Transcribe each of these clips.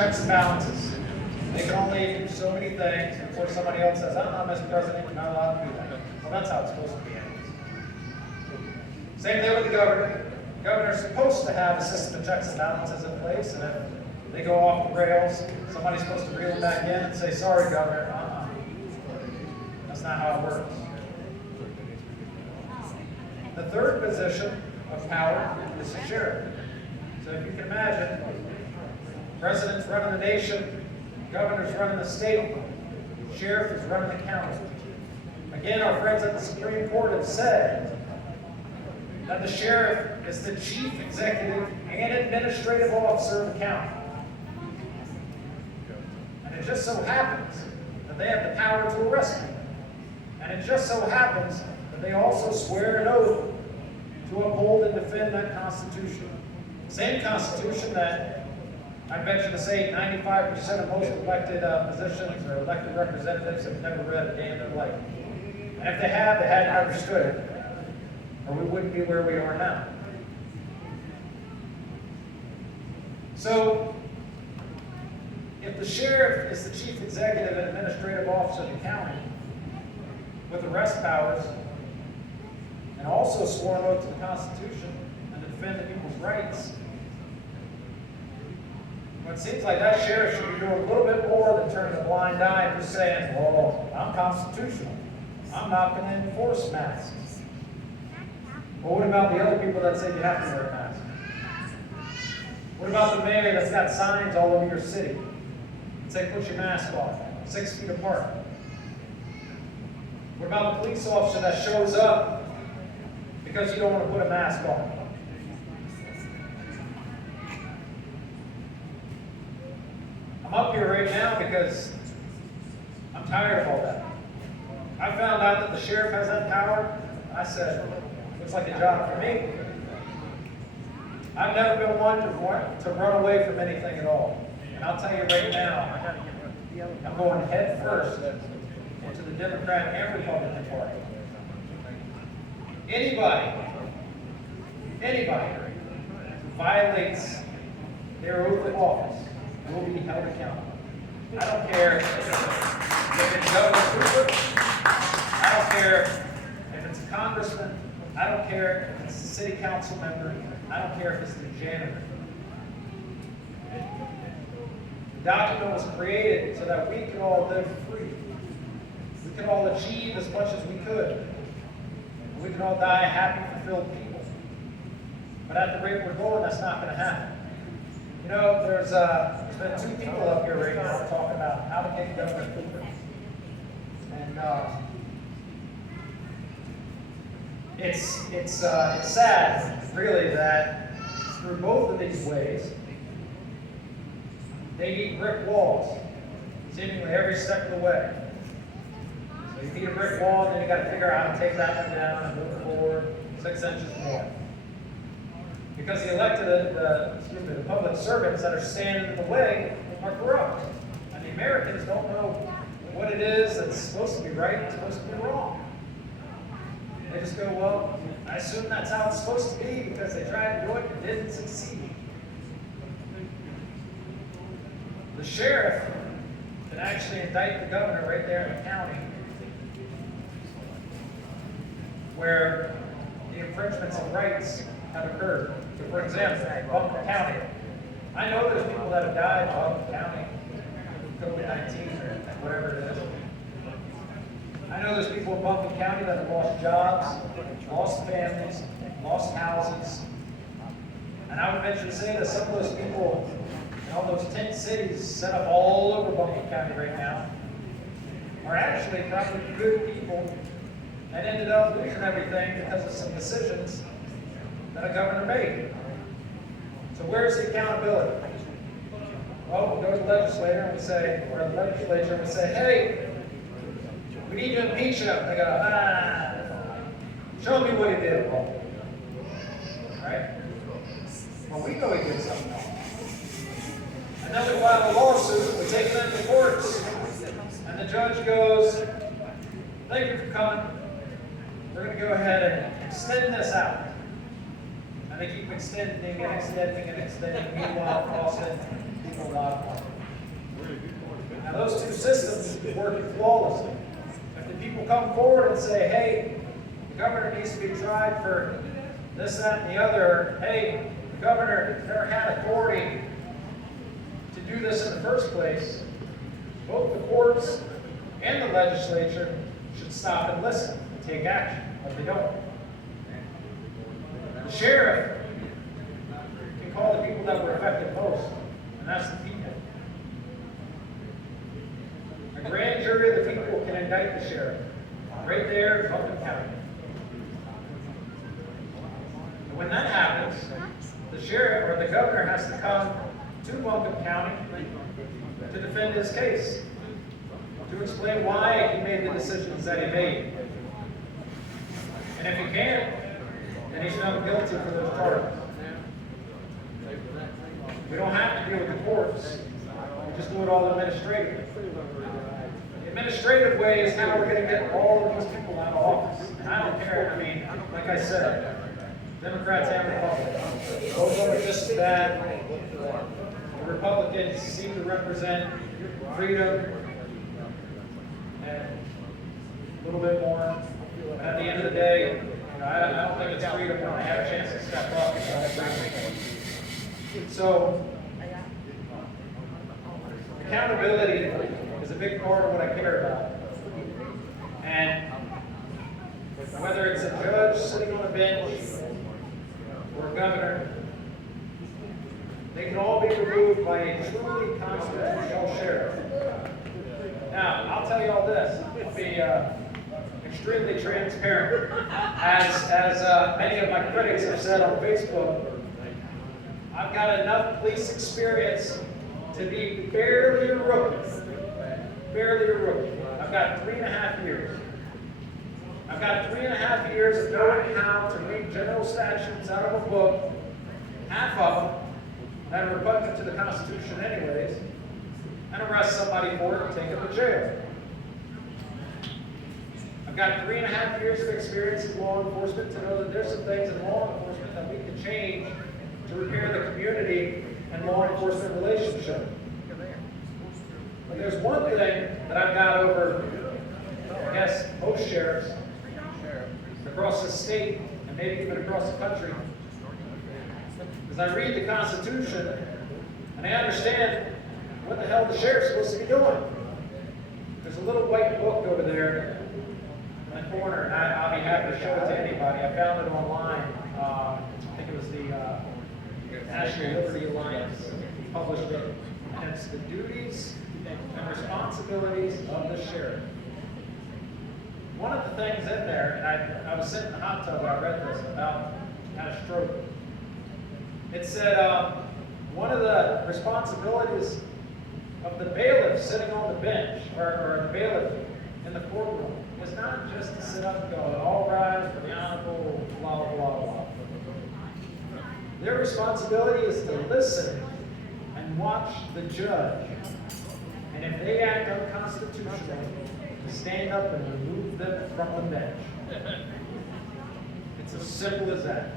checks and balances. They can only do so many things before somebody else says, Mr. President, you're not allowed to do that. Well, that's how it's supposed to be anyways. Same thing with the governor. The governor's supposed to have a system of checks and balances in place, and if they go off the rails, somebody's supposed to reel them back in and say, sorry, Governor, that's not how it works. The third position of power is the sheriff. So if you can imagine, president's running the nation, governor's running the state, sheriff is running the county. Again, our friends at the Supreme Court have said that the sheriff is the chief executive and administrative officer of the county. And it just so happens that they have the power to arrest people. And it just so happens that they also swear an oath to uphold and defend that Constitution. Same Constitution that I venture to say 95% of most elected positions or elected representatives have never read a day in their life. And if they have, they hadn't understood it, or we wouldn't be where we are now. So, if the sheriff is the chief executive and administrative officer of the county, with arrest powers, and also sworn oath to the Constitution and to defend the people's rights, well, it seems like that sheriff should be doing a little bit more than turning a blind eye and just saying, well, I'm constitutional. I'm not going to enforce masks. Well, what about the other people that say you have to wear a mask? What about the mayor that's got signs all over your city that say put your mask on, 6 feet apart? What about the police officer that shows up because you don't want to put a mask on? I'm up here right now because I'm tired of all that. I found out that the sheriff has that power. I said, looks like a job for me. I've never been one to run away from anything at all. And I'll tell you right now, I'm going head first into the Democrat and Republican Party. Anybody who violates their oath of office will be held accountable. I don't care if it's Governor Cooper, I don't care if it's a congressman, I don't care if it's a city council member, I don't care if it's the janitor. The document was created so that we could all live free. We could all achieve as much as we could. We could all die happy, fulfilled people. But at the rate we're going, that's not going to happen. You know, there's been 2 people up here right now talking about how to get Governor Cooper. And it's sad, really, that through both of these ways, they need brick walls, seemingly every step of the way. So you need a brick wall, and then you got to figure out how to take that one down and move forward 6 inches more. Because the elected, the public servants that are standing in the way are corrupt. And the Americans don't know what it is that's supposed to be right and supposed to be wrong. They just go, well, I assume that's how it's supposed to be because they tried to do it and didn't succeed. The sheriff can actually indict the governor right there in the county where the infringements of rights have occurred. So for example, Buncombe County. I know there's people that have died in Buncombe County from COVID-19 or whatever it is. I know there's people in Buncombe County that have lost jobs, lost families, lost houses. And I would venture to say that some of those people in all those tent cities set up all over Buncombe County right now are actually probably good people that ended up losing everything because of some decisions that a governor made. So where's the accountability? Well, we'll go to the legislature and we say, hey, we need to impeach him. They go, show me what he did wrong. Right? Well, we know he did something wrong. And then we file a lawsuit, we take them to courts, and the judge goes, thank you for coming. We're going to go ahead and extend this out. And they keep extending and extending and extending, meanwhile costing people a lot of money. is working flawlessly. If the people come forward and say, hey, the governor needs to be tried for this, that, and the other, hey, the governor never had authority to do this in the first place, both the courts and the legislature should stop and listen and take action, but they don't. The sheriff can call the people that were affected most, and that's the people. A grand jury of the people can indict the sheriff, right there in Buncombe County. And when that happens, the sheriff or the governor has to come to Buncombe County to defend his case, to explain why he made the decisions that he made. And if he can't, then he's found guilty for those charges. We don't have to deal with the courts. We just do it all administratively. The administrative way is how we're going to get all of these people out of office. And I don't care. I mean, like I said, Democrats and Republicans, both of them are just as bad. The Republicans seem to represent freedom and a little bit more. But at the end of the day, I don't think it's freedom when I have a chance to step up. So, accountability is a big part of what I care about. And whether it's a judge sitting on a bench or a governor, they can all be removed by a truly constitutional sheriff. Now, I'll tell you all this. I'll be extremely transparent. As many of my critics have said on Facebook, I've got enough police experience to be barely a rookie. Barely a rookie. I've got 3.5 years. I've got 3.5 years of knowing how to read general statutes out of a book, half of them that are repugnant to the Constitution anyways, and arrest somebody for it and take them to jail. I've got 3.5 years of experience in law enforcement to know that there's some things in law enforcement that we can change to repair the community and law enforcement relationship. But there's one thing that I've got over, I guess, most sheriffs across the state and maybe even across the country, is I read the Constitution and I understand what the hell the sheriff's supposed to be doing. There's a little white book over there in the corner, and I'll be happy to show it to anybody. I found it online. I think it was the National Liberty Alliance published it, and it's the duties and responsibilities of the sheriff. One of the things in there, and I was sitting in the hot tub when I read this about had a stroke. It said one of the responsibilities of the bailiff sitting on the bench, or the bailiff in the courtroom, is not just to sit up and go, all rise for the honorable, blah, blah, blah. Their responsibility is to listen and watch the judge. And if they act unconstitutionally, to stand up and remove them from the bench. It's as simple as that.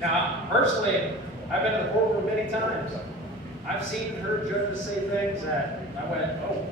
Now, personally, I've been in the courtroom many times. I've seen and heard judges say things that I went, oh,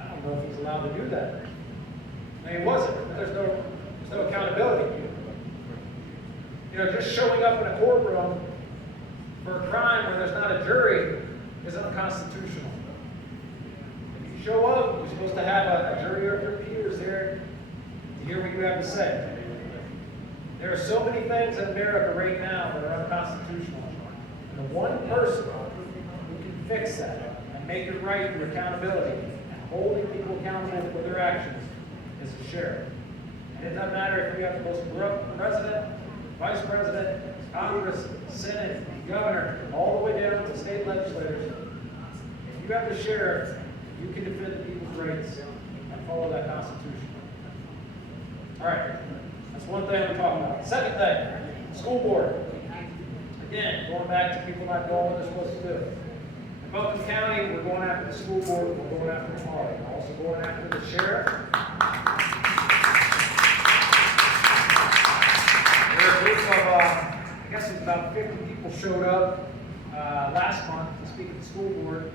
I don't know if he's allowed to do that. I mean, he wasn't, but there's no accountability. You know, just showing up in a courtroom for a crime where there's not a jury is unconstitutional. If you show up, you're supposed to have a jury of your peers there to hear what you have to say. There are so many things in America right now that are unconstitutional. And the one person who can fix that and make it right through accountability and holding people accountable for their actions is the sheriff. And it doesn't matter if you have the most corrupt president, vice president, Congress, Senate, governor, all the way down to state legislators. If you have the sheriff, you can defend the people's rights and follow that Constitution. All right, that's one thing we're talking about. Second thing, school board. Again, going back to people not doing what they're supposed to do. In Buncombe County, we're going after the school board, we're going after the party. We're also going after the sheriff. There are a group of, I guess it was about 50 people showed up last month to speak at the school board.